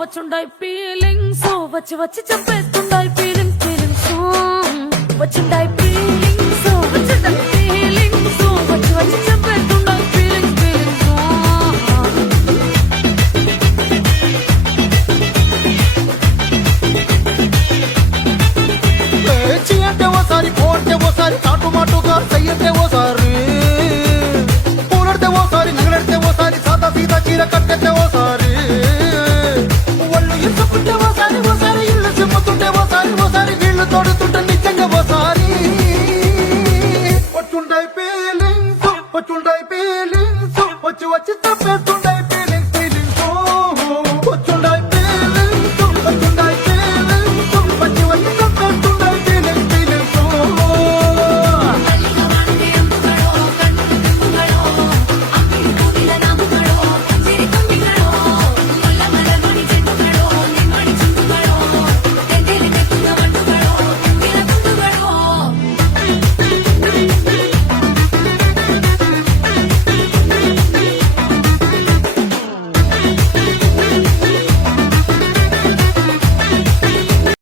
వచ్చుండాయి feelings వచ్చి వచ్చి చెప్పేస్తుండాయి feelings feelings వచ్చుండాయి feelings వచ్చుండాయి feelings వచ్చి వచ్చి చెప్పేస్తుండాయి ఫీలింగ్స్ ఫీలింగ్స్ చీ అంటే ఓసారి పో అంటే ఓసారి చాటు మాటుగా చెయ్యంటే ఓసారి పూలడితే ఓసారి నగలడితే ఓసారి సాదా సీదా చీర కట్టెతే